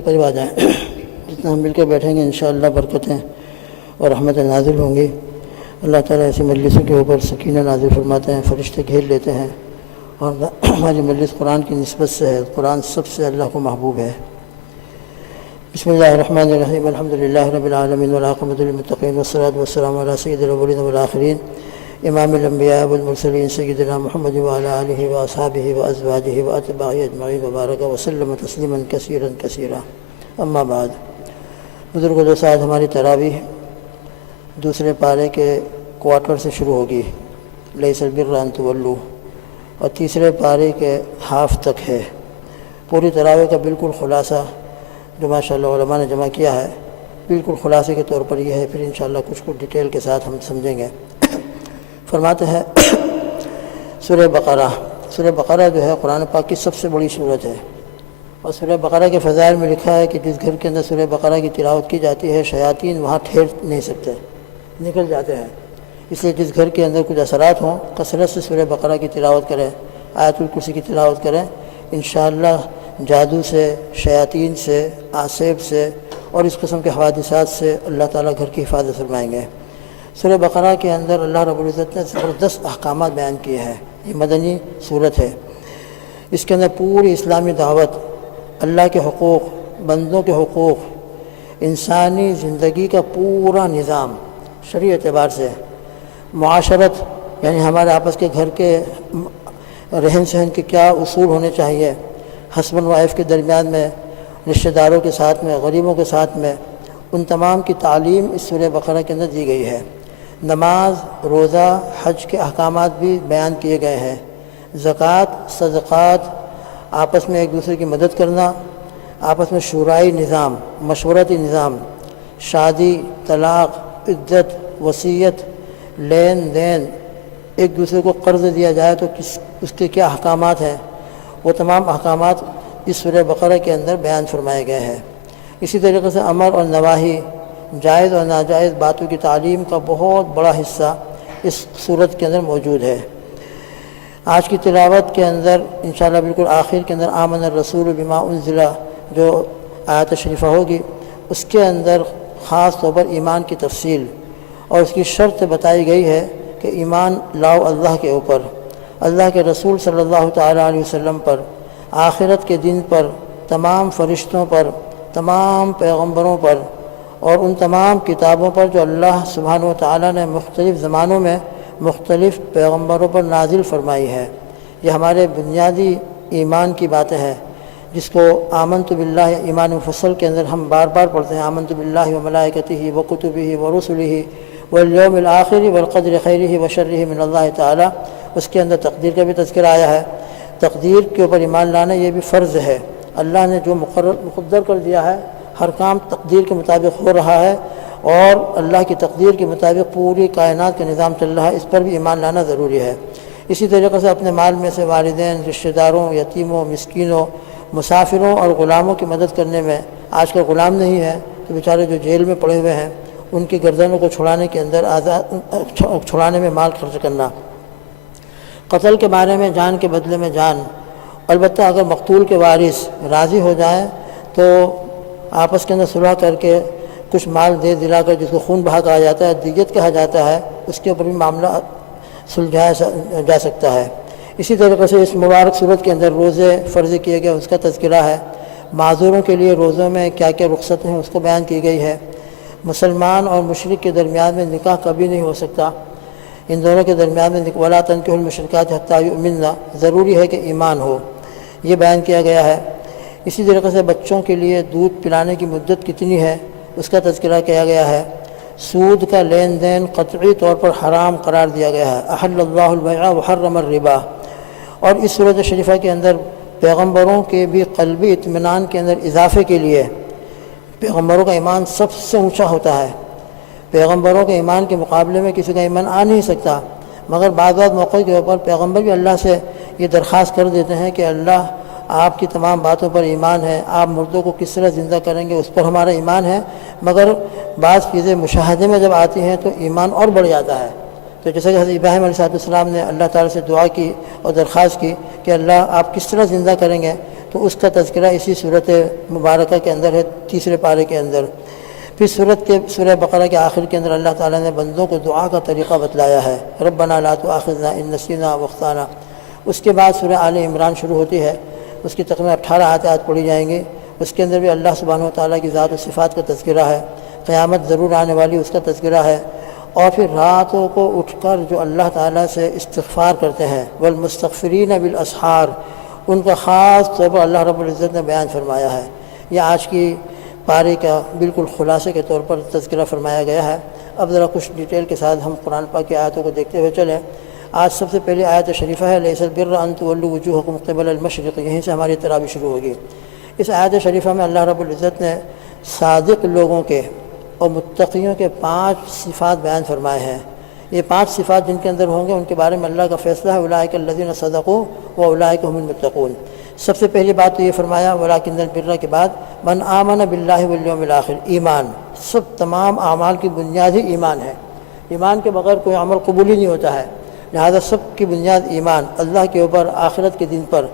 قریب آ جائیں. جتنا ہم مل کے بیٹھیں گے انشاءاللہ برکتیں اور رحمتیں نازل ہوں گی. اللہ تعالیٰ ایسی مجلسوں کے اوپر سکینہ نازل فرماتے ہیں, فرشتے گھیر لیتے ہیں, اور ہماری مجلس قرآن کی نسبت سے ہے. قرآن سب سے اللہ کو محبوب ہے. بسم اللہ الرحمن الرحیم. الحمدللہ رب العالمین والعاقبۃ للمتقین والصلاۃ والسلام علی سید الاولین والآخرین امام الانبیاء والمرسلین سیدنا محمد وعلی آلہ واصحابہ وازواجہ واتباعہ اجمعین وبارک وسلم تسلیما کثیرا کثیرا. اما بعد. بزرگوں کے ساتھ ہماری تراویح دوسرے پارے کے کوارٹر سے شروع ہوگی, لیس البر ان تولوا, اور تیسرے پارے کے ہاف تک ہے. پوری تراویح کا بالکل خلاصہ جو ماشاءاللہ علماء نے جمع کیا ہے, بالکل خلاصے کے طور پر یہ ہے. پھر انشاءاللہ کچھ ڈیٹیل کے ساتھ ہم سمجھیں گے. فرماتے ہیں سورہ بقرہ. سورہ بقرہ جو ہے قرآن پاک کی سب سے بڑی سورت ہے, اور سورہ بقرہ کے فضائل میں لکھا ہے کہ جس گھر کے اندر سورہ بقرہ کی تلاوت کی جاتی ہے شیاطین وہاں ٹھہر نہیں سکتے, نکل جاتے ہیں. اس لیے جس گھر کے اندر کچھ اثرات ہوں کثرت سے سورہ بقرہ کی تلاوت کریں, آیت الکرسی کی تلاوت کریں. انشاءاللہ جادو سے, شیاطین سے, آصیب سے اور اس قسم کے حوادثات سے اللہ تعالیٰ گھر کی حفاظت فرمائیں گے. سورہ بقرہ کے اندر اللہ رب العزت نے زبردست احکامات بیان کیے ہیں. یہ مدنی صورت ہے. اس کے اندر پوری اسلامی دعوت, اللہ کے حقوق, بندوں کے حقوق, انسانی زندگی کا پورا نظام شرعی اعتبار سے, معاشرت یعنی ہمارے آپس کے گھر کے رہن سہن کے کیا اصول ہونے چاہیے, ہسبینڈ وائف کے درمیان میں, رشتہ داروں کے ساتھ میں, غریبوں کے ساتھ میں, ان تمام کی تعلیم اس سورہ بقرہ کے اندر دی گئی ہے. نماز, روزہ, حج کے احکامات بھی بیان کیے گئے ہیں. زکوٰۃ, صدقات, آپس میں ایک دوسرے کی مدد کرنا, آپس میں شورائی نظام, مشورتی نظام, شادی, طلاق, عدت, وصیت, لین دین, ایک دوسرے کو قرض دیا جائے تو اس کے کیا احکامات ہیں, وہ تمام احکامات اس سورہ بقرہ کے اندر بیان فرمائے گئے ہیں. اسی طریقے سے امر اور نواہی, جائز اور ناجائز باتوں کی تعلیم کا بہت بڑا حصہ اس صورت کے اندر موجود ہے. آج کی تلاوت کے اندر انشاءاللہ بالکل آخر کے اندر آمن الرسول بما انزل جو آیت شریفہ ہوگی, اس کے اندر خاص طور پر ایمان کی تفصیل اور اس کی شرط بتائی گئی ہے کہ ایمان لاؤ اللہ کے اوپر, اللہ کے رسول صلی اللہ تعالیٰ علیہ وسلم پر, آخرت کے دن پر, تمام فرشتوں پر, تمام پیغمبروں پر اور ان تمام کتابوں پر جو اللہ سبحانہ و تعالیٰ نے مختلف زمانوں میں مختلف پیغمبروں پر نازل فرمائی ہے. یہ ہمارے بنیادی ایمان کی باتیں ہیں, جس کو آمنت باللہ ایمان مفصل کے اندر ہم بار بار پڑھتے ہیں. آمنت باللہ و ملائکتہ و کتبہ و رسلہ والیوم الآخر والقدر خیرہ و شرہ من اللہ تعالیٰ. اس کے اندر تقدیر کا بھی تذکرہ آیا ہے. تقدیر کے اوپر ایمان لانا یہ بھی فرض ہے. اللہ نے جو مقدر کر دیا ہے ہر کام تقدیر کے مطابق ہو رہا ہے, اور اللہ کی تقدیر کے مطابق پوری کائنات کا نظام چل رہا ہے, اس پر بھی ایمان لانا ضروری ہے. اسی طریقے سے اپنے مال میں سے والدین, رشتہ داروں, یتیموں, مسکینوں, مسافروں اور غلاموں کی مدد کرنے میں, آج کا غلام نہیں ہے تو بیچارے جو جیل میں پڑے ہوئے ہیں ان کی گردنوں کو چھڑانے کے اندر چھڑانے میں مال خرچ کرنا. قتل کے بارے میں جان کے بدلے میں جان, البتہ اگر مقتول کے وارث راضی ہو جائیں تو آپس کے اندر صلح کر کے کچھ مال دے دلا کر, جس کو خون بہا کہا جاتا ہے, دیت کہا جاتا ہے, اس کے اوپر بھی معاملہ سلجھایا جا سکتا ہے. اسی طریقے سے اس مبارک صورت کے اندر روزے فرض کیے گئے, اس کا تذکرہ ہے. معذوروں کے لیے روزوں میں کیا کیا رخصت ہیں اس کو بیان کی گئی ہے. مسلمان اور مشرک کے درمیان میں نکاح کبھی نہیں ہو سکتا, ان دونوں کے درمیان میں ولا تنکحوا المشرکات حتی یؤمنن, ضروری ہے کہ ایمان ہو, یہ بیان کیا گیا ہے. اسی طریقے سے بچوں کے لیے دودھ پلانے کی مدت کتنی ہے اس کا تذکرہ کیا گیا ہے. سود کا لین دین قطعی طور پر حرام قرار دیا گیا ہے. احل اللہ البیع وحرم الربا. اور اس صورت شریفہ کے اندر پیغمبروں کے بھی قلبی اطمینان کے اندر اضافے کے لیے, پیغمبروں کا ایمان سب سے اونچا ہوتا ہے. پیغمبروں کے ایمان کے مقابلے میں کسی کا ایمان آ نہیں سکتا, مگر بعض موقع کے اوپر پیغمبر بھی اللہ سے یہ درخواست کر دیتے ہیں کہ اللہ آپ کی تمام باتوں پر ایمان ہے, آپ مردوں کو کس طرح زندہ کریں گے اس پر ہمارا ایمان ہے, مگر بعض چیزیں مشاہدے میں جب آتی ہیں تو ایمان اور بڑھ جاتا ہے. تو جیسا کہ حضرت ابراہیم علیہ السلام نے اللہ تعالیٰ سے دعا کی اور درخواست کی کہ اللہ آپ کس طرح زندہ کریں گے, تو اس کا تذکرہ اسی صورت مبارکہ کے اندر ہے، تیسرے پارے کے اندر۔ پھر سورہ بقرہ کے آخر کے اندر اللہ تعالیٰ نے بندوں کو دعا کا طریقہ بتلایا ہے، ربنا لا تؤاخذنا ان نسینا او اخطانا۔ اس کے بعد سورہ آل عمران شروع ہوتی ہے، اس کی تقریباً 18 آیات پڑھی جائیں گی۔ اس کے اندر بھی اللہ سبحانہ و تعالیٰ کی ذات و صفات کا تذکرہ ہے، قیامت ضرور آنے والی اس کا تذکرہ ہے، اور پھر راتوں کو اٹھ کر جو اللہ تعالیٰ سے استغفار کرتے ہیں، والمستغفرین بالاسحار، ان کا خاص طور پر اللہ رب العزت نے بیان فرمایا ہے۔ یہ آج کی پارے کا بالکل خلاصے کے طور پر تذکرہ فرمایا گیا ہے۔ اب ذرا کچھ ڈیٹیل کے ساتھ ہم قرآن پاک کی آیتوں کو دیکھتے ہوئے چلیں۔ آج سب سے پہلی آیت شریفہ ہے لیس البر ان تولوا وجوہکم قبل المشرق، یہیں سے ہماری تراویح شروع ہوگی۔ اس آیت شریفہ میں اللہ رب العزت نے صادق لوگوں کے اور متقیوں کے 5 صفات بیان فرمائے ہیں۔ یہ 5 صفات جن کے اندر ہوں گے ان کے بارے میں اللہ کا فیصلہ ہے، اولئک الذین صدقوا واولئک هم المتقون۔ سب سے پہلی بات تو یہ فرمایا ولکن البر کے بعد من آمن باللہ والیوم الآخر، ایمان۔ سب تمام اعمال کی بنیاد ہی ایمان ہے، ایمان کے بغیر کوئی عمل قبول ہی نہیں ہوتا ہے، لہذا سب کی بنیاد ایمان، اللہ کے اوپر، آخرت کے دن پر۔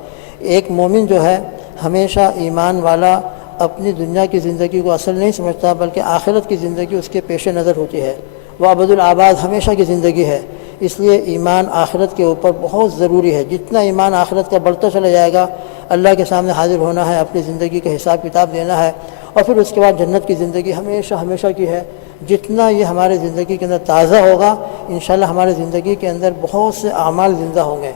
ایک مومن جو ہے ہمیشہ ایمان والا اپنی دنیا کی زندگی کو اصل نہیں سمجھتا، بلکہ آخرت کی زندگی اس کے پیش نظر ہوتی ہے، وہ ابد الآباد ہمیشہ کی زندگی ہے۔ اس لیے ایمان آخرت کے اوپر بہت ضروری ہے۔ جتنا ایمان آخرت کا بڑھتا چلا جائے گا، اللہ کے سامنے حاضر ہونا ہے، اپنی زندگی کا حساب کتاب دینا ہے، اور پھر اس کے بعد جنت کی زندگی ہمیشہ ہمیشہ کی ہے۔ جتنا یہ ہمارے زندگی کے اندر تازہ ہوگا، انشاءاللہ ہمارے زندگی کے اندر بہت سے اعمال زندہ ہوں گے،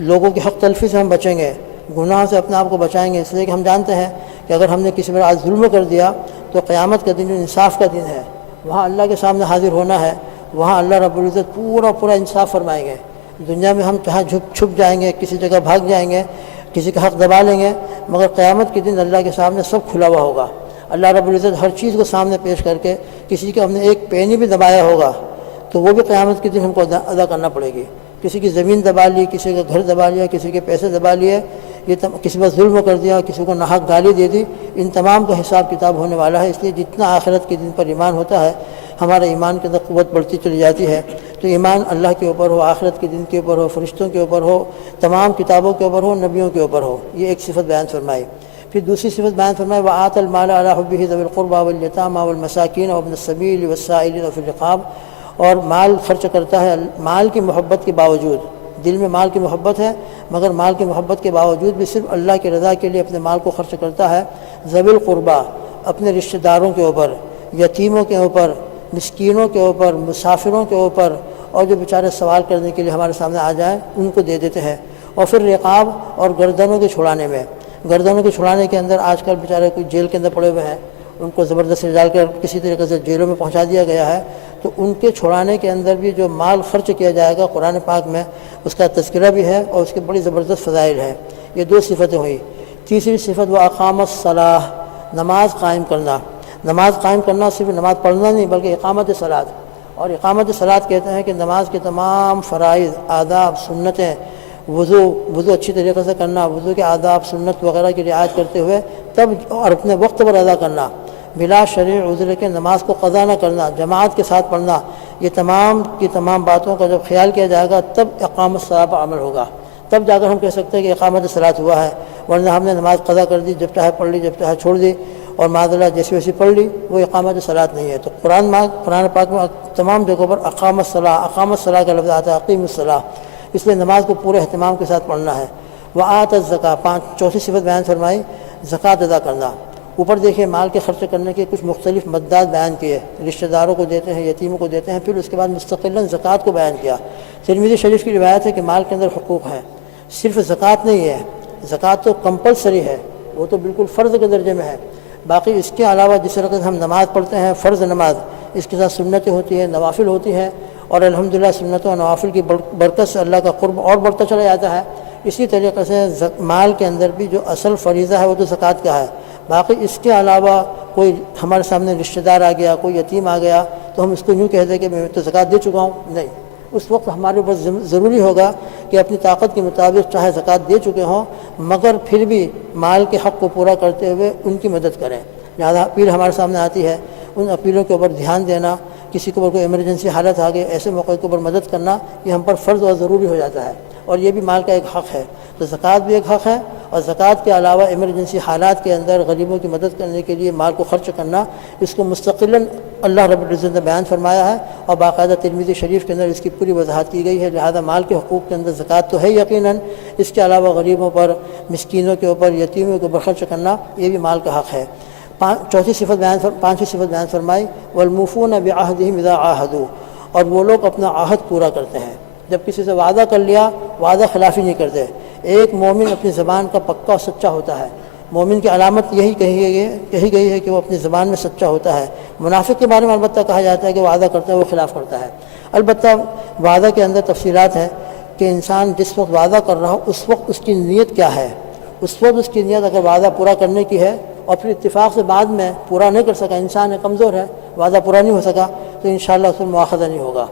لوگوں کی حق تلفی سے ہم بچیں گے، گناہ سے اپنے آپ کو بچائیں گے، اس لیے کہ ہم جانتے ہیں کہ اگر ہم نے کسی پر آج ظلم کر دیا تو قیامت کا دن جو انصاف کا دن ہے، وہاں اللہ کے سامنے حاضر ہونا ہے، وہاں اللہ رب العزت پورا انصاف فرمائیں گے۔ دنیا میں ہم جہاں چھپ جائیں گے، کسی جگہ بھاگ جائیں گے، کسی کا حق دبا لیں گے، مگر قیامت کے دن اللہ کے سامنے سب کھلا ہوا ہوگا۔ اللہ رب العزت ہر چیز کو سامنے پیش کر کے، کسی کا ہم نے ایک پینی بھی دبایا ہوگا تو وہ بھی قیامت کے دن ہم کو ادا کرنا پڑے گی۔ کسی کی زمین دبا لی، کسی کا گھر دبا لیا، کسی کے پیسے دبا لیے، کسی پر ظلم کر دیا، کسی کو ناحق گالی دے دی، ان تمام کا حساب کتاب ہونے والا ہے۔ اس لیے جتنا آخرت کے دن پر ایمان ہوتا ہے، ہمارا ایمان کے اندر قوت بڑھتی چلی جاتی ہے۔ تو ایمان اللہ کے اوپر ہو، آخرت کے دن کے اوپر ہو، فرشتوں کے اوپر ہو، تمام کتابوں کے اوپر ہو، نبیوں کے اوپر ہو، یہ ایک صفت بیان فرمائی۔ پھر دوسری صفت بیان فرمائی وآت المال علی حبہ ذوی القربى والیتامى والمساکین وابن السبیل والسائلین وفی الرقاب، اور مال خرچ کرتا ہے مال کی محبت کے باوجود، دل میں مال کی محبت ہے مگر مال کی محبت کے باوجود بھی صرف اللہ کی رضا کے لیے اپنے مال کو خرچ کرتا ہے، ذوی القربى اپنے رشتہ داروں کے اوپر، یتیموں کے اوپر، مسکینوں کے اوپر، مسافروں کے اوپر، اور جو بیچارے سوال کرنے کے لیے ہمارے سامنے آ جائیں ان کو دے دیتے ہیں۔ اور پھر رقاب اور گردنوں کے چھڑانے میں، گردنوں کے چھڑانے کے اندر آج کل بیچارے کوئی جیل کے اندر پڑے ہوئے ہیں، ان کو زبردستی ڈال کر کسی طریقے سے جیلوں میں پہنچا دیا گیا ہے، تو ان کے چھڑانے کے اندر بھی جو مال خرچ کیا جائے گا قرآن پاک میں اس کا تذکرہ بھی ہے اور اس کی بڑی زبردست فضائل ہے۔ یہ 2 صفتیں ہوئی۔ تیسری صفت وہ اقام الصلاۃ، نماز قائم کرنا۔ نماز قائم کرنا صرف نماز پڑھنا نہیں بلکہ اقامت صلاۃ، اور اقامت صلاۃ کہتے ہیں کہ نماز کے تمام فرائض، آداب، سنتیں، وضو اچھی طریقے سے کرنا، وضو کے آداب، سنت وغیرہ کی رعایت کرتے ہوئے تب اور اپنے وقت پر ادا کرنا، بلا شرعی عذر کے نماز کو قضا نہ کرنا، جماعت کے ساتھ پڑھنا، یہ تمام کی تمام باتوں کا جب خیال کیا جائے گا تب اقامت الصلاۃ پر عمل ہوگا، تب جا کر ہم کہہ سکتے ہیں کہ اقامت صلاۃ ہوا ہے، ورنہ ہم نے نماز قضا کر دی، جب چاہے پڑھ لی، جب چاہے چھوڑ دی، اور معاذ اللہ جیسی ویسی پڑھ لی، وہ اقامت صلاۃ نہیں ہے۔ تو قرآن پاک میں تمام جگہوں پر اقامت صلاۃ کا لفظ آتا ہے، اقیم الصلاۃ، اس لیے نماز کو پورے اہتمام کے ساتھ پڑھنا ہے۔ وآت الزکاۃ، چوتھی صفت بیان فرمائی زکوٰۃ ادا کرنا۔ اوپر دیکھیے مال کے خرچ کرنے کے کچھ مختلف مدات بیان کیے، رشتہ داروں کو دیتے ہیں، یتیموں کو دیتے ہیں، پھر اس کے بعد مستقلاً زکوٰۃ کو بیان کیا۔ ترمذی شریف کی روایت ہے کہ مال کے اندر حقوق ہیں، صرف زکوٰۃ نہیں ہے، زکوٰۃ تو کمپلسری ہے، وہ تو بالکل فرض کے درجے میں ہے، باقی اس کے علاوہ جس طرح سے ہم نماز پڑھتے ہیں فرض نماز، اس کے ساتھ سنتیں ہوتی ہیں، نوافل ہوتی ہیں، اور الحمدللہ سنتوں اور نوافل کی برکت سے اللہ کا قرب اور بڑھتا چلا جاتا ہے۔ اسی طریقے سے مال کے اندر بھی جو اصل فریضہ ہے وہ تو زکوٰۃ کا ہے، باقی اس کے علاوہ کوئی ہمارے سامنے رشتہ دار آ گیا، کوئی یتیم آ گیا تو ہم اس کو یوں کہہ دیں کہ میں تو زکوٰۃ دے چکا ہوں، نہیں، اس وقت ہمارے اوپر ضروری ہوگا کہ اپنی طاقت کے مطابق چاہے زکوٰۃ دے چکے ہوں مگر پھر بھی مال کے حق کو پورا کرتے ہوئے ان کی مدد کریں۔ لہٰذا اپیل ہمارے سامنے آتی ہے، ان اپیلوں کے اوپر دھیان دینا، کسی کے اوپر کوئی ایمرجنسی حالت آ گئی، ایسے موقع کے اوپر مدد کرنا یہ ہم پر فرض اور ضروری ہو جاتا ہے، اور یہ بھی مال کا ایک حق ہے۔ تو زکوٰۃ بھی ایک حق ہے، اور زکوٰۃ کے علاوہ ایمرجنسی حالات کے اندر غریبوں کی مدد کرنے کے لیے مال کو خرچ کرنا، اس کو مستقلاً اللہ رب العزت نے بیان فرمایا ہے، اور باقاعدہ ترمذی شریف کے اندر اس کی پوری وضاحت کی گئی ہے۔ لہذا مال کے حقوق کے اندر زکوٰۃ تو ہے یقیناً، اس کے علاوہ غریبوں پر، مسکینوں کے اوپر، یتیموں کے اوپر خرچ کرنا یہ بھی مال کا حق ہے۔ پانچویں صفت بیان فرمائی، والموفون بعہدہم اذا عاہدوا، اور وہ لوگ اپنا عہد پورا کرتے ہیں، جب کسی سے وعدہ کر لیا وعدہ خلافی نہیں کرتے۔ ایک مومن اپنی زبان کا پکا اور سچا ہوتا ہے، مومن کی علامت یہی کہی گئی ہے کہ وہ اپنی زبان میں سچا ہوتا ہے۔ منافق کے بارے میں البتہ کہا جاتا ہے کہ وعدہ کرتا ہے وہ خلاف کرتا ہے۔ البتہ وعدہ کے اندر تفصیلات ہیں کہ انسان جس وقت وعدہ کر رہا ہو اس وقت اس کی نیت کیا ہے۔ اس وقت اس کی نیت اگر وعدہ پورا کرنے کی ہے اور پھر اتفاق سے بعد میں پورا نہیں کر سکا، انسان ہے، کمزور ہے، وعدہ پورا نہیں ہو سکا، تو انشاءاللہ اس میں مواخذہ نہیں ہوگا۔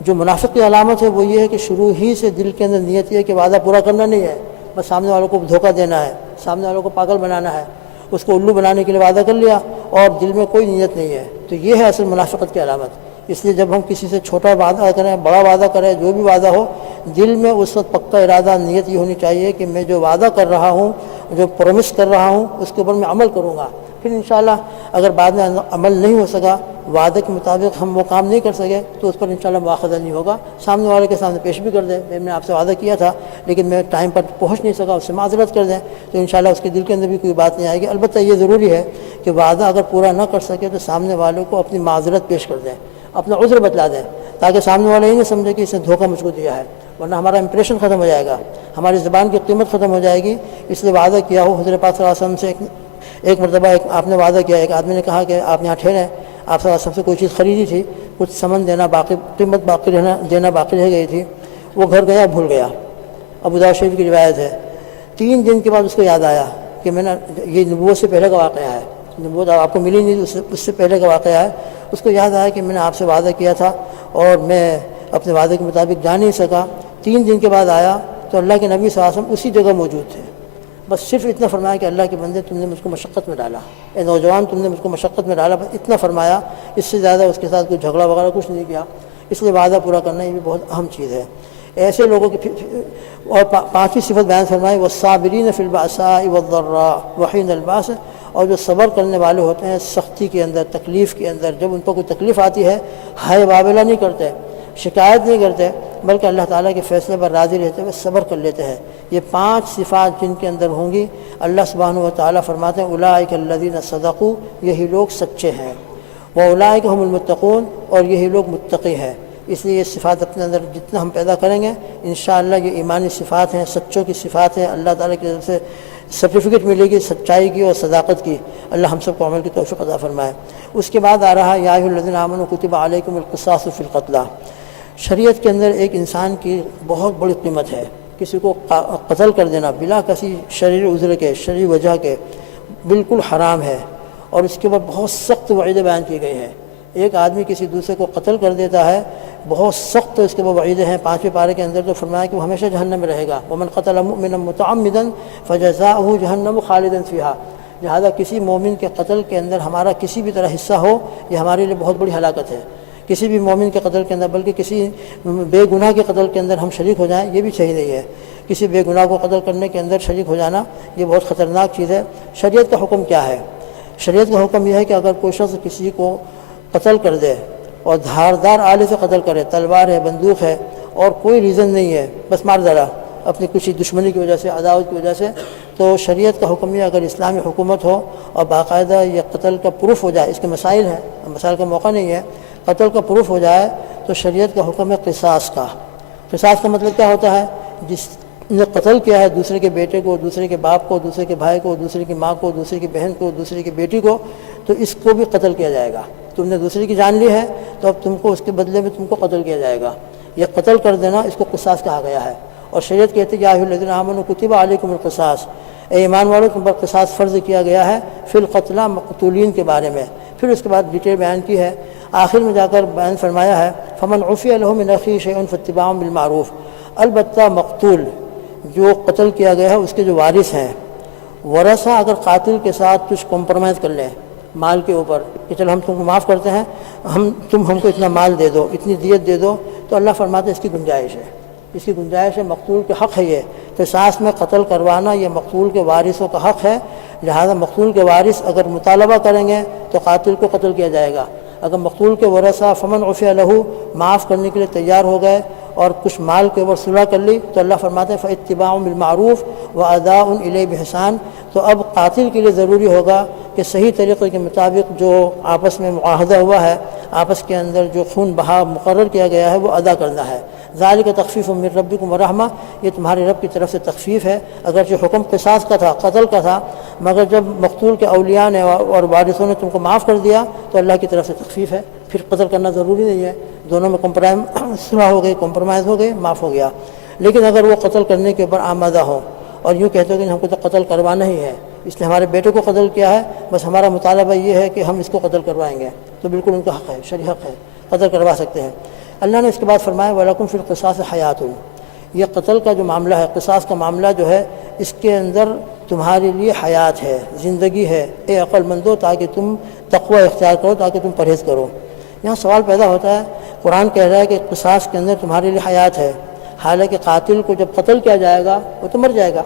جو منافق کی علامت ہے وہ یہ ہے کہ شروع ہی سے دل کے اندر نیت یہ ہے کہ وعدہ پورا کرنا نہیں ہے، بس سامنے والوں کو دھوکہ دینا ہے، سامنے والوں کو پاگل بنانا ہے، اس کو الو بنانے کے لیے وعدہ کر لیا اور دل میں کوئی نیت نہیں ہے، تو یہ ہے اصل منافقت کی علامت۔ اس لیے جب ہم کسی سے چھوٹا وعدہ کریں، بڑا وعدہ کریں، جو بھی وعدہ ہو، دل میں اس وقت پکا ارادہ، نیت یہ ہونی چاہیے کہ میں جو وعدہ کر رہا ہوں، جو پرومس کر رہا ہوں، اس کے اوپر میں عمل کروں گا۔ پھر انشاءاللہ اگر بعد میں عمل نہیں ہو سکا، وعدے کے مطابق ہم وہ کام نہیں کر سکے، تو اس پر انشاءاللہ مواخذہ نہیں ہوگا، سامنے والے کے سامنے پیش بھی کر دیں، میں نے آپ سے وعدہ کیا تھا لیکن میں ٹائم پر پہنچ نہیں سکا، اس سے معذرت کر دیں، تو انشاءاللہ اس کے دل کے اندر بھی کوئی بات نہیں آئے گی۔ البتہ یہ ضروری ہے کہ وعدہ اگر پورا نہ کر سکے تو سامنے والوں کو اپنی معذرت پیش کر دیں، اپنا عذر بتلا دیں، تاکہ سامنے والا یہ نہیں سمجھے کہ اس نے دھوکہ مجھ کو دیا ہے، ورنہ ہمارا امپریشن ختم ہو جائے گا، ہماری زبان کی قیمت ختم ہو جائے گی۔ اس لیے وعدہ کیا ہو، حضرت پاک صلی اللہ علیہ وسلم سے ایک مرتبہ آپ نے وعدہ کیا، ایک آدمی نے کہا کہ آپ یہاں ٹھہریں، آپ صلی اللہ علیہ وسلم سے کوئی چیز خریدی تھی، کچھ سمن دینا باقی، قیمت باقی دینا باقی رہ گئی تھی، وہ گھر گیا بھول گیا، ابو داؤد شریف کی روایت ہے۔ 3 دن کے بعد اس کو یاد آیا کہ میں نے، یہ نبوت سے پہلے کا واقعہ ہے، نبوت آپ کو ملی نہیں، اس سے پہلے کا واقعہ ہے، اس کو یاد آیا کہ میں نے آپ سے وعدہ کیا تھا اور میں اپنے وعدے کے مطابق جا نہیں سکا۔ 3 دن کے بعد آیا تو اللہ کے نبی صلی اللہ علیہ وسلم اسی جگہ موجود تھے، بس صرف اتنا فرمایا کہ اللہ کے بندے تم نے مجھ کو مشقت میں ڈالا، اے نوجوان تم نے مجھ کو مشقت میں ڈالا، بس اتنا فرمایا، اس سے زیادہ اس کے ساتھ کوئی جھگڑا وغیرہ کچھ نہیں کیا۔ اس لیے وعدہ پورا کرنا یہ بھی بہت اہم چیز ہے۔ ایسے لوگوں کی اور 5ویں صفت بیان فرمائی، والصابرین فی البأساء والضراء وحین الباس، اور جو صبر کرنے والے ہوتے ہیں سختی کے اندر، تکلیف کے اندر، جب ان کو کوئی تکلیف آتی ہے ہائے بابلہ نہیں کرتے، شکایت نہیں کرتے، بلکہ اللہ تعالیٰ کے فیصلے پر راضی رہتے ہوئے صبر کر لیتے ہیں۔ یہ 5 صفات جن کے اندر ہوں گی، اللہ سبحانہ و تعالیٰ فرماتے ہیں اولئک الذین صدقوا، یہی لوگ سچے ہیں، واولئک هم المتقون، اور یہی لوگ متقی ہیں۔ اس لیے یہ صفات اپنے اندر جتنا ہم پیدا کریں گے انشاءاللہ یہ ایمانی صفات ہیں، سچوں کی صفات ہیں، اللہ تعالیٰ کی طرف سے سرٹیفکیٹ ملے گی سچائی کی اور صداقت کی۔ اللہ ہم سب کو عمل کی توفیق عطا فرمائے۔ اس کے بعد آ رہا یا ایھا الذین آمنوا کتب علیکم القصاص فی القتلی۔ شریعت کے اندر ایک انسان کی بہت بڑی قیمت ہے، کسی کو قتل کر دینا بلا کسی شرعی عذر کے، شرعی وجہ کے، بالکل حرام ہے، اور اس کے بعد بہت سخت وعیدیں بیان کی گئی ہیں۔ ایک آدمی کسی دوسرے کو قتل کر دیتا ہے، بہت سخت اس کے وہ وعیدیں ہیں۔ 5ویں پارے کے اندر تو فرمایا کہ وہ ہمیشہ جہنم میں رہے گا، ومن قتل مؤمنا متعمدا فجزاؤہ جہنم خالدا فیہا۔ لہذا کسی مومن کے قتل کے اندر ہمارا کسی بھی طرح حصہ ہو، یہ ہمارے لیے بہت بڑی ہلاکت ہے۔ کسی بھی مومن کے قتل کے اندر، بلکہ کسی بے گناہ کے قتل کے اندر ہم شریک ہو جائیں، یہ بھی صحیح نہیں ہے۔ کسی بے گناہ کو قتل کرنے کے اندر شریک ہو جانا یہ بہت خطرناک چیز ہے۔ شریعت کا حکم کیا ہے؟ شریعت کا حکم یہ ہے کہ اگر کوئی شخص کسی کو قتل کر دے اور دھاردار آلے سے قتل کرے، تلوار ہے، بندوق ہے، اور کوئی ریزن نہیں ہے، بس مار ڈالا اپنی کسی دشمنی کی وجہ سے، عداوت کی وجہ سے، تو شریعت کا حکم یہ اگر اسلامی حکومت ہو اور باقاعدہ یہ قتل کا پروف ہو جائے، اس کے مسائل ہیں، مسائل کا موقع نہیں ہے، قتل کا پروف ہو جائے تو شریعت کا حکم ہے قصاص کا۔ قصاص کا مطلب کیا ہوتا ہے؟ جس نے قتل کیا ہے دوسرے کے بیٹے کو، دوسرے کے باپ کو، دوسرے کے بھائی کو، دوسرے کی ماں کو، دوسرے کی بہن کو، دوسرے کی بیٹی کو، تو اس کو بھی قتل کیا جائے گا۔ تم نے دوسرے کی جان لی ہے تو اب تم کو اس کے بدلے میں تم کو قتل کیا جائے گا۔ یہ قتل کر دینا اس کو قصاص کہا گیا ہے، اور شریعت کہتی ہے یا ایھا الذین آمنوا کتب علیکم القصاص، اے ایمان والوں تم پر قصاص فرض کیا گیا ہے فی القتلی، مقتولین کے بارے میں۔ پھر اس کے بعد ڈیٹیل بیان کی ہے، آخر میں جا کر بیان فرمایا ہے فمن عفی لہ من اخیہ شیء فاتباع بالمعروف، البتہ مقتول جو قتل کیا گیا ہے اس کے جو وارث ہیں، ورثہ اگر قاتل کے ساتھ کچھ کمپرومائز کر لیں، مال کے اوپر کہ چلو ہم تم کو معاف کرتے ہیں، تم ہم کو اتنا مال دے دو، اتنی دیت دے دو، تو اللہ فرماتے ہیں اس کی گنجائش ہے، اس کی گنجائش ہے، مقتول کے حق ہے یہ قصاص میں قتل کروانا، یہ مقتول کے وارثوں کا حق ہے، لہذا مقتول کے وارث اگر مطالبہ کریں گے تو قاتل کو قتل کیا جائے گا۔ اگر مقتول کے ورثہ فمن عفی لہ معاف کرنے کے لیے تیار ہو گئے اور کچھ مال کے اوپر صلح کر لی تو اللہ فرماتے ہیں فاتباع بالمعروف واداء الیہ بإحسان، تو اب قاتل کے لیے ضروری ہوگا کہ صحیح طریقے کے مطابق جو آپس میں معاہدہ ہوا ہے، آپس کے اندر جو خون بہا مقرر کیا گیا ہے وہ ادا کرنا ہے۔ ذالک تخفیف من ربکم ورحمہ، یہ تمہارے رب کی طرف سے تخفیف ہے، اگرچہ حکم قصاص کا تھا، قتل کا تھا، مگر جب مقتول کے اولیاء نے اور وارثوں نے تم کو معاف کر دیا تو اللہ کی طرف سے تخفیف ہے، پھر قتل کرنا ضروری نہیں ہے، دونوں میں صلح ہو گئی، کمپرومائز ہو گئی، معاف ہو گیا۔ لیکن اگر وہ قتل کرنے کے اوپر آمادہ ہو اور یوں کہتے ہو کہ ہم کو تو قتل کروانا ہی ہے، اس نے ہمارے بیٹے کو قتل کیا ہے، بس ہمارا مطالبہ یہ ہے کہ ہم اس کو قتل کروائیں گے، تو بالکل ان کا حق ہے، شرعی حق ہے، قتل کروا سکتے ہیں۔ اللہ نے اس کے بعد فرمایا وَلَكُمْ فِي الْقِصَاصِ حَيَاةٌ، یہ قتل کا جو معاملہ ہے، قصاص کا معاملہ جو ہے، اس کے اندر تمہارے لیے حیات ہے، زندگی ہے، اے عقل مندو، تاکہ تم تقوی اختیار کرو، تاکہ تم پرہیز کرو۔ یہاں سوال پیدا ہوتا ہے، قرآن کہہ رہا ہے کہ قصاص کے اندر تمہارے لیے حیات ہے، حالانکہ قاتل کو جب قتل کیا جائے گا وہ تو مر جائے گا،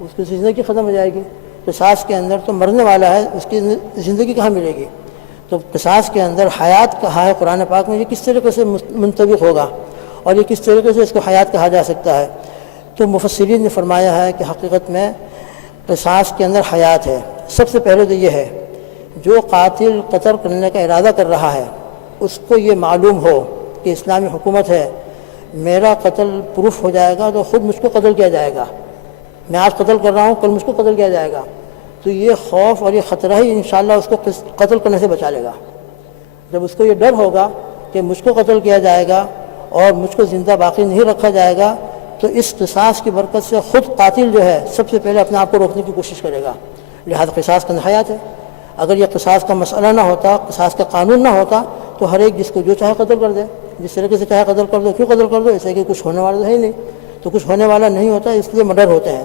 اس کی زندگی ختم ہو جائے گی، قصاص کے اندر تو مرنے والا ہے، اس کی زندگی کہاں ملے گی؟ تو قصاص کے اندر حیات کہا ہے قرآن پاک میں، یہ کس طریقے سے منطبق ہوگا اور یہ کس طریقے سے اس کو حیات کہا جا سکتا ہے؟ تو مفسرین نے فرمایا ہے کہ حقیقت میں قصاص کے اندر حیات ہے۔ سب سے پہلے تو یہ ہے جو قاتل قتل کرنے کا ارادہ کر رہا ہے اس کو یہ معلوم ہو کہ اسلامی حکومت ہے، میرا قتل پروف ہو جائے گا تو خود مجھ کو قتل کیا جائے گا، میں آج قتل کر رہا ہوں کل مجھ کو قتل کیا جائے گا، تو یہ خوف اور یہ خطرہ ہی انشاءاللہ اس کو قتل کرنے سے بچا لے گا۔ جب اس کو یہ ڈر ہوگا کہ مجھ کو قتل کیا جائے گا اور مجھ کو زندہ باقی نہیں رکھا جائے گا، تو اس قصاص کی برکت سے خود قاتل جو ہے سب سے پہلے اپنے آپ کو روکنے کی کوشش کرے گا، لہذا قصاص کا حیات ہے۔ اگر یہ قصاص کا مسئلہ نہ ہوتا، قصاص کا قانون نہ ہوتا تو ہر ایک جس کو جو چاہے قتل کر دے، جس طریقے سے چاہے قتل کر دو، کیوں قتل کر دو؟ ایسے کہ کچھ ہونے والا تو ہے ہی نہیں، تو کچھ ہونے والا نہیں ہوتا اس لیے مرڈر ہوتے ہیں،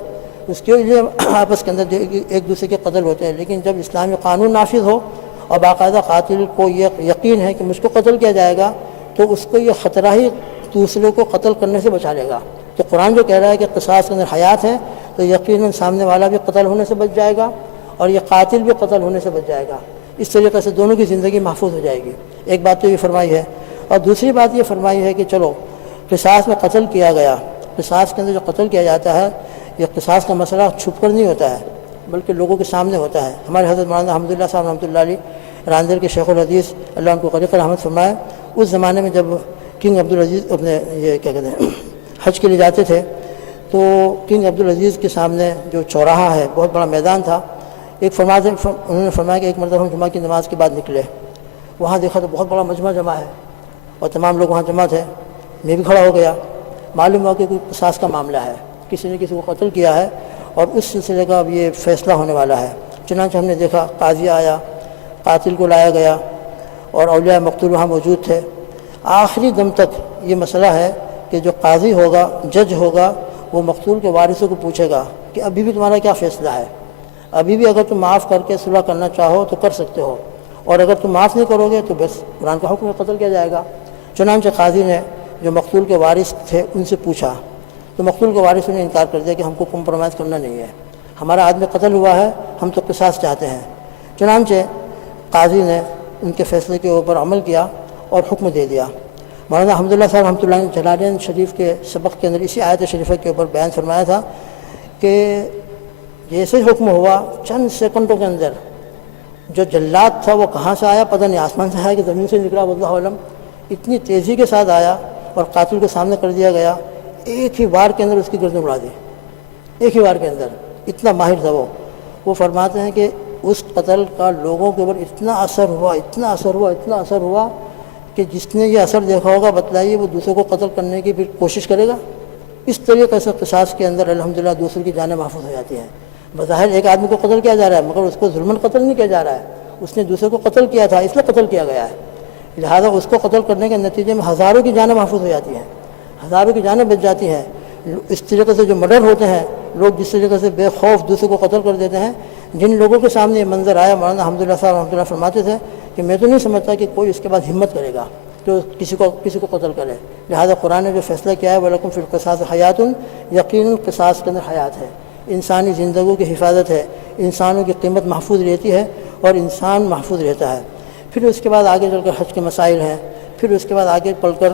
اس کے لیے آپس کے اندر ایک دوسرے کے قتل ہوتے ہیں۔ لیکن جب اسلامی قانون نافذ ہو اور باقاعدہ قاتل کو یہ یقین ہے کہ مجھ کو قتل کیا جائے گا، تو اس کو یہ خطرہ ہی دوسرے کو قتل کرنے سے بچا لے گا۔ تو قرآن جو کہہ رہا ہے کہ قصاص کے اندر حیات ہے، تو یقیناً سامنے والا بھی قتل ہونے سے بچ جائے گا اور یہ قاتل بھی قتل ہونے سے بچ جائے گا، اس طریقے سے دونوں کی زندگی محفوظ ہو جائے گی۔ ایک بات تو یہ فرمائی ہے، اور دوسری بات یہ فرمائی ہے کہ چلو قصاص میں قتل کیا گیا، قصاص کے اندر جو قتل کیا جاتا ہے یہ قصاص کا مسئلہ چھپ کر نہیں ہوتا ہے بلکہ لوگوں کے سامنے ہوتا ہے۔ ہمارے حضرت مولانا الحمدللہ صاحب رحمۃ اللہ علیہ راندر کے شیخ الحدیث، اللہ ان کو غریق رحمت فرمائے، اس زمانے میں جب کنگ عبدالعزیز اپنے یہ کیا کہتے ہیں حج کے لیے جاتے تھے تو کنگ عبدالعزیز کے سامنے جو چوراہا ہے، بہت بڑا میدان تھا، انہوں نے فرمایا کہ ایک مرتبہ ہم جمعہ کی نماز کے بعد نکلے، وہاں دیکھا تو بہت بڑا مجمع جمع ہے اور تمام لوگ وہاں جمع تھے، میں بھی کھڑا ہو گیا، معلوم ہوا کہ کوئی قصاص کا معاملہ ہے، کسی نے کسی کو قتل کیا ہے اور اس سلسلے کا اب یہ فیصلہ ہونے والا ہے۔ چنانچہ ہم نے دیکھا قاضی آیا، قاتل کو لایا گیا اور اولیاء مقتول وہاں موجود تھے۔ آخری دم تک یہ مسئلہ ہے کہ جو قاضی ہوگا، جج ہوگا، وہ مقتول کے وارثوں کو پوچھے گا کہ ابھی بھی تمہارا کیا فیصلہ ہے، ابھی بھی اگر تم معاف کر کے صلح کرنا چاہو تو کر سکتے ہو، اور اگر تم معاف نہیں کرو گے تو بس قرآن کا حکم ہے، قتل کیا جائے گا۔ چنانچہ قاضی نے جو مقتول کے وارث تھے ان سے پوچھا تو مقتول کے وارثوں نے انکار کر دیا کہ ہم کو کمپرومائز کرنا نہیں ہے، ہمارا آدمی قتل ہوا ہے، ہم تو قصاص چاہتے ہیں۔ چنانچہ قاضی نے ان کے فیصلے کے اوپر عمل کیا اور حکم دے دیا۔ مولانا الحمدللہ صاحب رحمۃ اللہ علیہ جلالین شریف کے سبق کے اندر اسی آیت شریفہ کے اوپر بیان فرمایا تھا کہ جیسے حکم ہوا چند سیکنڈوں کے اندر جو جلاد تھا وہ کہاں سے آیا پتہ نہیں، آسمان سے آیا کہ زمین سے نکلا، واللہ علم، اتنی تیزی کے ساتھ آیا اور قاتل کو سامنے کر دیا گیا، ایک ہی وار کے اندر اس کی گردن اڑا دی، ایک ہی وار کے اندر، اتنا ماہر تھا وہ فرماتے ہیں کہ اس قتل کا لوگوں کے اوپر اتنا اثر ہوا کہ جس نے یہ اثر دیکھا ہوگا بتلائیے وہ دوسروں کو قتل کرنے کی پھر کوشش کرے گا۔ اس طریقے سے قصاص کے اندر الحمدللہ دوسرے کی جانیں محفوظ ہو جاتی ہیں۔ بظاہر ایک آدمی کو قتل کیا جا رہا ہے مگر اس کو ظلماً قتل نہیں کیا جا رہا ہے، اس نے دوسرے کو قتل کیا تھا اس لیے قتل کیا گیا ہے، لہذا اس کو قتل کرنے کے نتیجے میں ہزاروں کی جانیں محفوظ ہو جاتی ہیں، ہزاروں کی جانیں بچ جاتی ہیں۔ اس طریقے سے جو مرڈر ہوتے ہیں، لوگ جس طریقے سے بے خوف دوسرے کو قتل کر دیتے ہیں، جن لوگوں کے سامنے یہ منظر آیا، مولانا حمداللہ صاحب رحمۃ اللہ فرماتے تھے کہ میں تو نہیں سمجھتا کہ کوئی اس کے بعد ہمت کرے گا تو کسی کو قتل کرے، لہذا قرآن نے جو فیصلہ کیا ہے وَلَكُمْ فِي الْقِصَاصِ حَيَاتٌ، یقیناً قصاص کے اندر حیات ہے، انسانی زندگیوں کی حفاظت ہے، انسانوں کی قیمت محفوظ رہتی ہے اور انسان محفوظ رہتا ہے۔ پھر اس کے بعد آگے چل کر حج کے مسائل ہیں، پھر اس کے بعد آگے پڑھ کر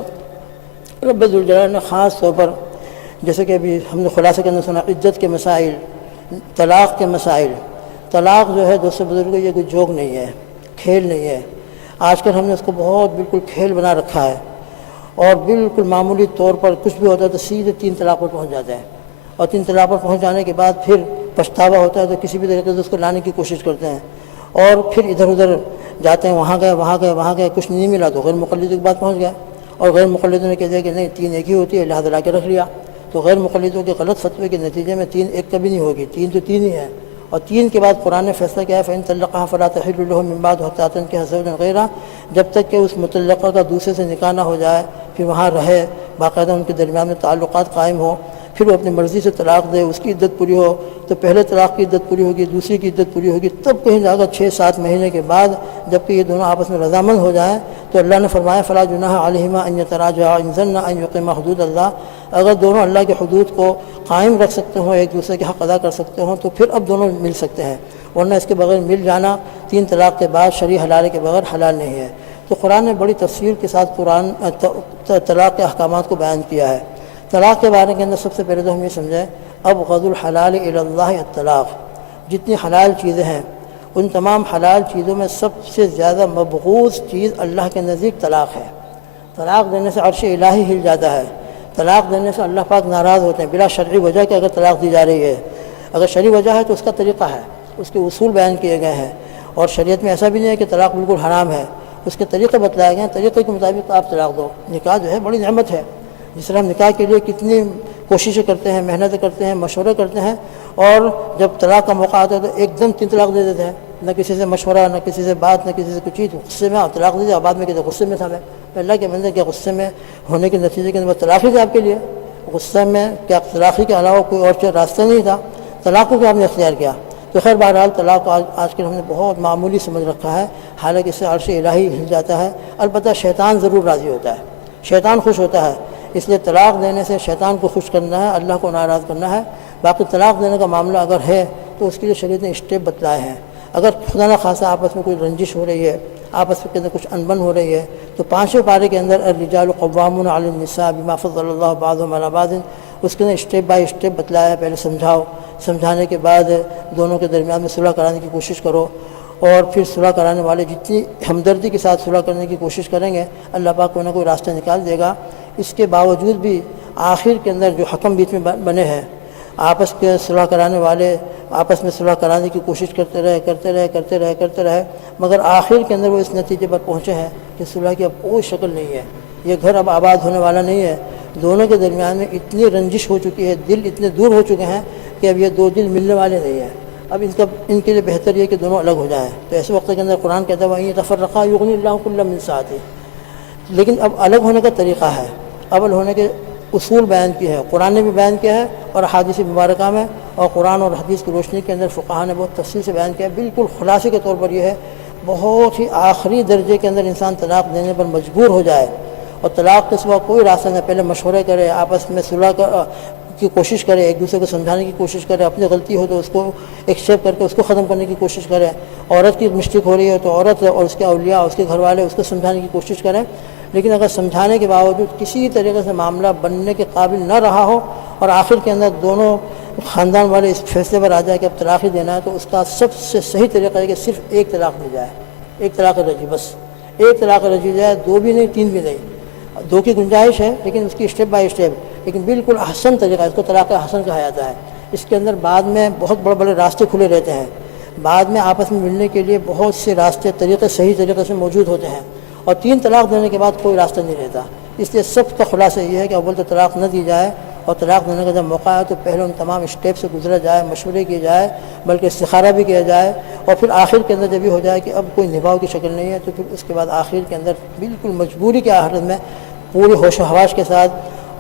رب ذوالجلال نے خاص طور پر جیسے کہ ابھی ہم نے خلاصے کے اندر سنا عدت کے مسائل، طلاق کے مسائل۔ طلاق جو ہے دوستو بزرگوں یہ کوئی جوک نہیں ہے، کھیل نہیں ہے۔ آج کل ہم نے اس کو بہت بالکل کھیل بنا رکھا ہے اور بالکل معمولی طور پر کچھ بھی ہوتا ہے تو سیدھے 3 طلاق پر پہنچ جاتا ہے، اور 3 طلاق پر پہنچ جانے کے بعد پھر پچھتاوا ہوتا ہے تو کسی بھی طریقے سے اس کو لانے کی کوشش کرتے ہیں، اور پھر ادھر ادھر جاتے ہیں، وہاں گئے کچھ نہیں ملا تو غیر مقلدوں کے بعد پہنچ گیا، اور غیر مقلدوں نے کہہ دیا کہ نہیں 3 ایک ہی ہوتی ہے، لہٰذا لا کے رکھ لیا، تو غیر مقلدوں کے غلط فتوے کے نتیجے میں 3 ایک کبھی نہیں ہوگی، 3 تو 3 ہی ہے۔ اور 3 کے بعد قرآن نے فیصلہ کیا ہے فَإِن طَلَّقَهَا فَلَا تَحِلُّ لَهُ مِن بَعْدُ حَتَّىٰ تَنكِحَ زَوْجًا غَيْرَهُ، جب تک کہ اس مطلقہ کا دوسرے سے نکاح نہ ہو جائے، پھر وہاں رہے، باقاعدہ ان کے درمیان میں تعلقات قائم ہو، پھر وہ اپنی مرضی سے طلاق دے، اس کی عدت پوری ہو تو پہلے طلاق کی عدت پوری ہوگی، دوسری کی عدت پوری ہوگی، تب کہیں جا کر 6-7 مہینے کے بعد جب کہ یہ دونوں آپس میں رضامند ہو جائیں تو اللہ نے فرمایا فَلَا جُنَاحَ عَلَيْهِمَا أَن يَتَرَاجَعَا إِن ظَنَّا أَن يُقِيمَا حُدُودَ اللَّهِ، اگر دونوں اللہ کے حدود کو قائم رکھ سکتے ہوں، ایک دوسرے کے حق ادا کر سکتے ہوں تو پھر اب دونوں مل سکتے ہیں، ورنہ اس کے بغیر مل جانا 3 طلاق کے بعد شرعی حلال کے بغیر حلال نہیں ہے۔ تو قرآن نے بڑی تفصیل کے ساتھ طلاق کے احکامات کو بیان کیا ہے۔ طلاق کے بارے کے اندر سب سے پہلے تو ہم یہ سمجھیں ابغض الحلال الی اللہ الطلاق، جتنی حلال چیزیں ہیں ان تمام حلال چیزوں میں سب سے زیادہ مبغوض چیز اللہ کے نزدیک طلاق ہے۔ طلاق دینے سے عرش الہی ہل جاتا ہے، طلاق دینے سے اللہ پاک ناراض ہوتے ہیں بلا شرعی وجہ کہ اگر طلاق دی جا رہی ہے، اگر شرعی وجہ ہے تو اس کا طریقہ ہے، اس کے اصول بیان کیے گئے ہیں، اور شریعت میں ایسا بھی نہیں ہے کہ طلاق بالکل حرام ہے، اس کے طریقے بتلائے گئے ہیں، طریقے کے مطابق آپ طلاق دو۔ نکاح جو ہے بڑی نعمت ہے، جس طرح ہم نکاح کے لیے کتنی کوششیں کرتے ہیں، محنتیں کرتے ہیں، مشورے کرتے ہیں، اور جب طلاق کا موقع آتا ہے تو ایک دم 3 طلاق دے دیتے ہیں، نہ کسی سے مشورہ، نہ کسی سے بات، نہ کسی سے کچھ چیز، غصے میں طلاق دے دیا، بعد میں کہتے غصے میں تھا میں اللہ کے بندے کیا غصے میں ہونے کے نتیجے کے اندر طلاق ہی تھا آپ کے لیے، غصے میں کیا طلاق کے علاوہ کوئی اور راستہ نہیں تھا، طلاق کو کیا آپ نے اختیار کیا؟ تو خیر بہرحال طلاق کو آج کل ہم نے بہت معمولی سمجھ رکھا ہے، حالانکہ اس سے عرش الہی ہل جاتا ہے۔ البتہ شیطان ضرور راضی ہوتا ہے، شیطان خوش ہوتا ہے، اس لیے طلاق دینے سے شیطان کو خوش کرنا ہے، اللہ کو ناراض کرنا ہے۔ باقی طلاق دینے کا معاملہ اگر ہے تو اس کے لیے شریعت نے اسٹیپ بتلائے ہیں۔ اگر خدا نخواستہ آپس میں کوئی رنجش ہو رہی ہے، آپس کے اندر کچھ انبن ہو رہی ہے، تو 5ویں پارے کے اندر الرجال قوامون علی النساء بما فضل اللہ بعضهم علی بعض، اس کے اندر اسٹیپ بائی اسٹیپ بتلایا ہے۔ پہلے سمجھاؤ، سمجھانے کے بعد دونوں کے درمیان میں صلح کرانے کی کوشش کرو، اور پھر صلح کرانے والے جتنی ہمدردی کے ساتھ صلح کرنے کی کوشش کریں گے اللہ پاک کوئی نہ کوئی راستہ نکال دے گا۔ اس کے باوجود بھی آخر کے اندر جو حکم بیچ میں بنے ہیں، آپس کے صلح کرانے والے آپس میں صلح کرانے کی کوشش کرتے رہے، مگر آخر کے اندر وہ اس نتیجے پر پہنچے ہیں کہ صلح کی اب کوئی شکل نہیں ہے، یہ گھر اب آباد ہونے والا نہیں ہے۔ دونوں کے درمیان میں اتنی رنجش ہو چکی ہے، دل اتنے دور ہو چکے ہیں کہ اب یہ 2 دل ملنے والے نہیں ہیں۔ اب ان کے لیے بہتر یہ کہ دونوں الگ ہو جائیں۔ تو ایسے وقت کے اندر قرآن کہتا ہے وَإِن يَتَفَرَّقَا يُغْنِ اللَّهُ كُلًّا مِن سَعَتِهِ، لیکن اب الگ ہونے کا طریقہ ہے، اب الگ ہونے کے اصول بیان کیے ہیں، قرآن نے بھی بیان کیا ہے اور احادیث مبارکہ میں، اور قرآن اور حدیث کی روشنی کے اندر فقہاء نے بہت تفصیل سے بیان کیا ہے۔ بالکل خلاصے کے طور پر یہ ہے بہت ہی آخری درجے کے اندر انسان طلاق دینے پر مجبور ہو جائے اور طلاق کے سوا کوئی راستہ نہیں، پہلے مشورے کرے، آپس میں صلح کی کوشش کرے، ایک دوسرے کو سمجھانے کی کوشش کرے، اپنی غلطی ہو تو اس کو ایکسیپٹ کر کے اس کو ختم کرنے کی کوشش کرے، عورت کی مسٹیک ہو رہی ہے تو عورت اور اس کے اولیاء، اس کے گھر والے اس کو سمجھانے کی کوشش کریں۔ لیکن اگر سمجھانے کے باوجود کسی طریقے سے معاملہ بننے کے قابل نہ رہا ہو اور آخر کے اندر دونوں خاندان والے اس فیصلے پر آ جائے کہ اب طلاق ہی دینا ہے، تو اس کا سب سے صحیح طریقہ ہے کہ صرف 1 طلاق دی جائے، 1 طلاق رجعی، بس 1 طلاق رجعی جائے، 2 بھی نہیں، 3 بھی نہیں، 2 کی گنجائش ہے لیکن اس کی اسٹیپ بائی اسٹیپ، لیکن بالکل احسن طریقہ، اس کو طلاق حسن کہا جاتا ہے۔ اس کے اندر بعد میں بہت بڑے بڑے راستے کھلے رہتے ہیں، بعد میں آپس میں ملنے کے لیے بہت سے راستے طریقے صحیح طریقے سے موجود ہوتے ہیں، اور 3 طلاق دینے کے بعد کوئی راستہ نہیں رہتا۔ اس لیے سب کا خلاصہ یہ ہے کہ اول تو طلاق نہ دی جائے، اور طلاق دینے کا جب موقع ہے تو پہلے ان تمام اسٹیپ سے گزرا جائے، مشورے کیے جائے، بلکہ استخارہ بھی کیا جائے، اور پھر آخر کے اندر جب یہ ہو جائے کہ اب کوئی نبھاؤ کی شکل نہیں ہے تو پھر اس کے بعد آخر کے اندر بالکل مجبوری کے حالت میں پوری ہوش و حواس کے ساتھ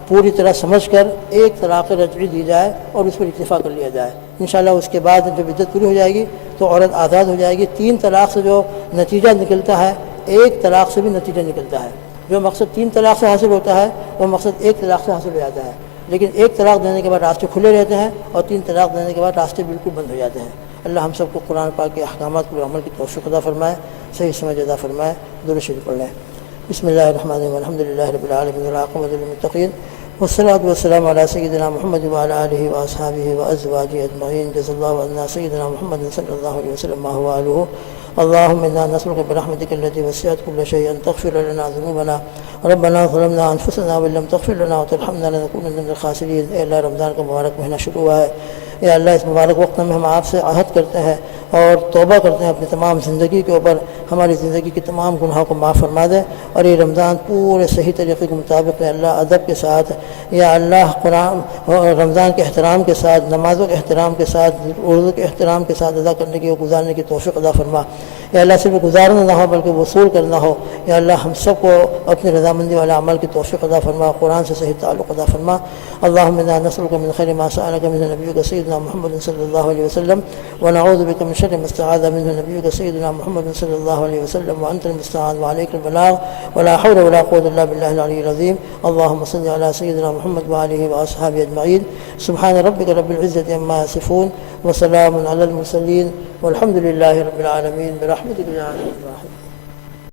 پوری طرح سمجھ کر ایک طلاق رجعی دی جائے اور اس پر اتفاق کر لیا جائے. انشاءاللہ اس کے بعد جب عدت پوری ہو جائے گی تو عورت آزاد ہو جائے گی. 3 طلاق سے جو نتیجہ نکلتا ہے ایک طلاق سے بھی نتیجہ نکلتا ہے. جو مقصد 3 طلاق سے حاصل ہوتا ہے وہ مقصد 1 طلاق سے حاصل ہو جاتا ہے. لیکن 1 طلاق دینے کے بعد راستے کھلے رہتے ہیں اور 3 طلاق دینے کے بعد راستے بالکل بند ہو جاتے ہیں. اللہ ہم سب کو قرآن پاک کے احکامات پر عمل کی توفیق عطا فرمائے, صحیح سمجھ عطا فرمائے. درود شریف پڑھ لیں. بسم اللہ الرحمن الرحیم. الحمدللہ رب العالمین والعاقبۃ للمتقین والصلاة والسلام علی سیدنا محمد وعلی آلہ واصحابہ وازواجہ اجمعین. جزا اللہ عنا سیدنا محمد صلی اللہ علیہ وسلم ما هو آلہ. اللهم انا نسألك برحمتك التي وسعت كل شيء ان تغفر لنا ذنوبنا. ربنا ظلمنا انفسنا وان لم تغفر لنا وترحمنا لنكونن من الخاسرین. اے اللہ رمضان کا مبارک مہینہ شروع ہوا ہے. اے اللہ اس مبارک وقت میں ہم آپ سے عہد کرتے ہیں اور توبہ کرتے ہیں اپنی تمام زندگی کے اوپر. ہماری زندگی کی تمام گناہوں کو معاف فرما دے اور یہ رمضان پورے صحیح طریقے کے مطابق اے اللہ ادب کے ساتھ یا اللہ قرآن رمضان کے احترام کے ساتھ, نمازوں کے احترام کے ساتھ, اردو کے احترام کے ساتھ ادا کرنے کی گزارنے کی توفیق عطا فرما. یا اللہ صرف گزارنا نہ ہو بلکہ وصول کرنا ہو. یا اللہ ہم سب کو اپنی رضامندی والے عمل کی توفیق عطا فرما, قرآن سے صحیح تعلق عطا فرما. اللهم انا نسألك من خير ما سألك منه نبيك سيدنا محمد صلى الله عليه وسلم ونعوذ بك من شر ما استعاذ منه نبيك سيدنا محمد صلى الله عليه وسلم وأنت المستعان وعليك البلاغ ولا حول ولا قوة إلا بالله العلي العظيم. اللهم صل على سيدنا محمد وآله وأصحابه أجمعين. سبحان ربك رب العزة عما يصفون وسلام على المرسلين والحمد لله رب العالمين برحمتك يا أرحم الراحمين.